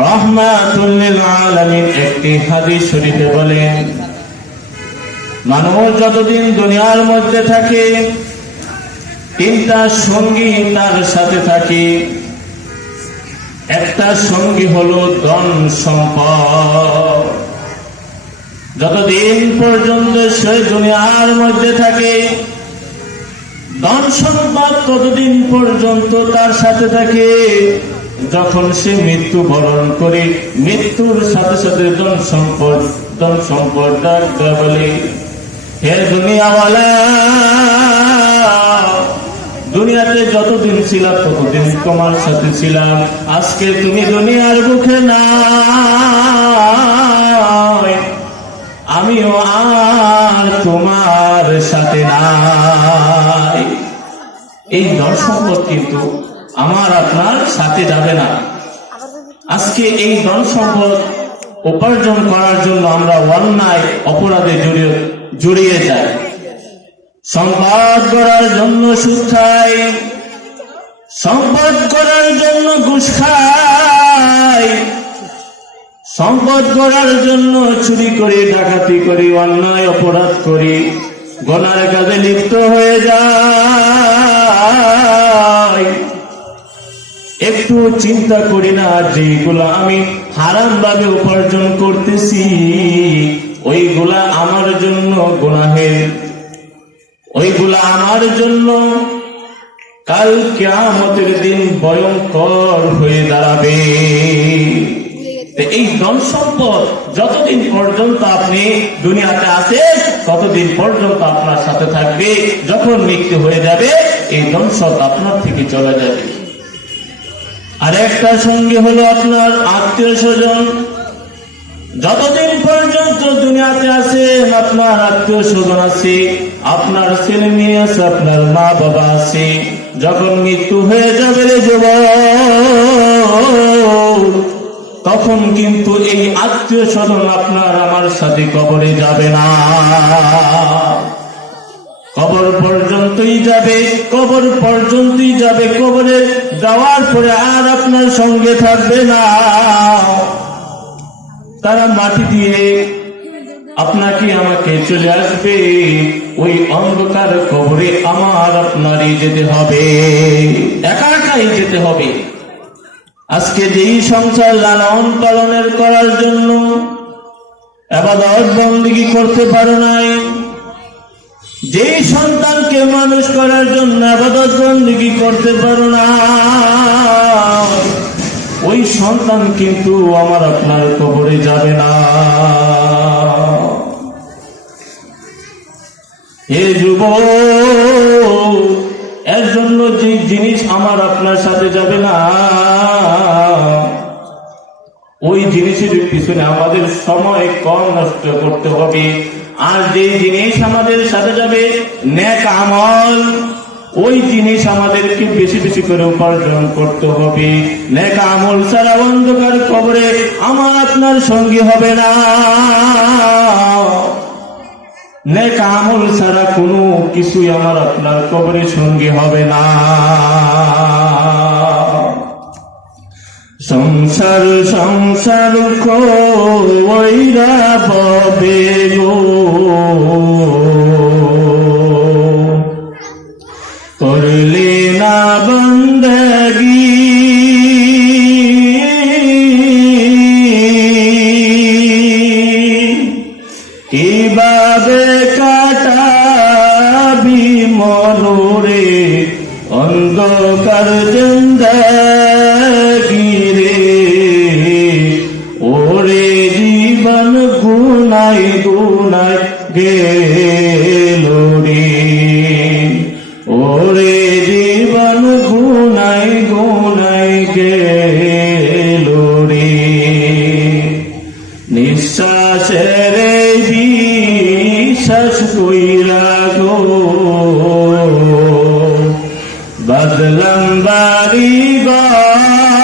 রাহমাতুল লিল আলামিন একটি হাদিস শরীফে বলেন, মানুষ যতদিন দুনিয়ার মধ্যে থাকে তিনটা সঙ্গী তার সাথে থাকে। একটা সঙ্গী হলো ধন সম্পদ। যতদিন পর্যন্ত সে দুনিয়ার মধ্যে থাকে ধন সম্পদ ততদিন পর্যন্ত তার সাথে থাকে। যখন সে মৃত্যুবরণ করে মৃত্যুর সাথে সাথে ধন সম্পদ ডাকতে বলে, হে দুনিয়াওয়ালা, দুনিয়াতে যতদিন ছিলাম ততদিন তোমার সাথে ছিলাম, আজকে তুমি দুনিয়ার বুকে নাই, আমিও আর তোমার সাথে নাই। এই ধন সম্পদ কিন্তু আমার আপনার সাথে যাবে না। আজকে এই ধন সম্পদ উপার্জন করার জন্য আমরা অন্যায় অপরাধে জড়িয়ে যাই। সম্পদ করার জন্য সুদ খাই, সম্পদ করার জন্য ঘুষ খাই, সম্পদ করার জন্য চুরি করি, ডাকাতি করি, অন্যায় অপরাধ করি, গুনাহের কাজে লিপ্ত হয়ে যায়। একটু চিন্তা করি না যেগুলা আমি হারাম ভাবে উপার্জন করতেছি ওইগুলা আমার জন্য গুনাহের, ওইগুলা আমার জন্য কাল কিয়ামতের দিন ভয়ঙ্কর হয়ে দাঁড়াবে। এই ধন সম্পদ যতদিন পর্যন্ত আপনি দুনিয়াতে আছেন ততদিন পর্যন্ত আপনার সাথে থাকবে। যখন মৃত্যু হয়ে যাবে এই ধন সম্পদ আপনার থেকে চলে যাবে। আর একটা সঙ্গী হলো আপনার আত্মীয় স্বজন। যতদিন পর্যন্ত দুনিয়াতে আছে আপনার আত্মীয় স্বজন আছে, আপনার ছেলে মেয়ে আছে, আপনার মা বাবা আছে। যখন মৃত্যু হয়ে যাবে রে যুবক, তখন কিন্তু এই আত্মীয় স্বজন আপনার আমার সাথে কবরে যাবে না, কবর পর্যন্তই যাবে, কবর পর্যন্তই যাবে। কবরে যাওয়ার পরে আর আপনার সঙ্গে থাকবে না। তারা মাটি দিয়ে আপনাকে আমাকে চলে আসবে। ওই অন্ধকার কবরে আমার আপনারই যেতে হবে, একা একাই যেতে হবে। আজকে যেই সংসার লালন পালনের করার জন্য ইবাদত বন্দেগী করতে পারো নাই, যেই সন্তানকে মানুষ করার জন্য ইবাদত বন্দেগী করতে পারো না, ওই সন্তান কিন্তু আমার আপনার কবরে যাবে না। হে যুবক, এর জন্য যে জিনিস আমার আপনার সাথে যাবে না ওই জিনিসের পিছনে আমাদের সময় কম নষ্ট করতে হবে। আর যে জিনিস আমাদের সাথে যাবে নেক আমল, ওই জিনিস আমাদেরকে বেশি বেশি করে উপার্জন করতে হবে। নেক আমল ছাড়া অন্ধকার কবরে আমার আপনার সঙ্গী হবে না। নেক আমল ছাড়া কোনো কিছুই আমার আপনার কবরে সঙ্গী হবে না। সংসার সংসার কইরা ববে গো, করলে না বন্দগি, কিভাবে কাটাবি মনোরে অন্ধকার জিন্দেগি রে, ওরে জীবন গুনাই গুনাই গেল রে, ওরে জীবন গুনাই গুনাই গেল রে। নিঃশ্বাসের বিশ্বাস কইরা গো, বদলাম বাড়ি ঘর,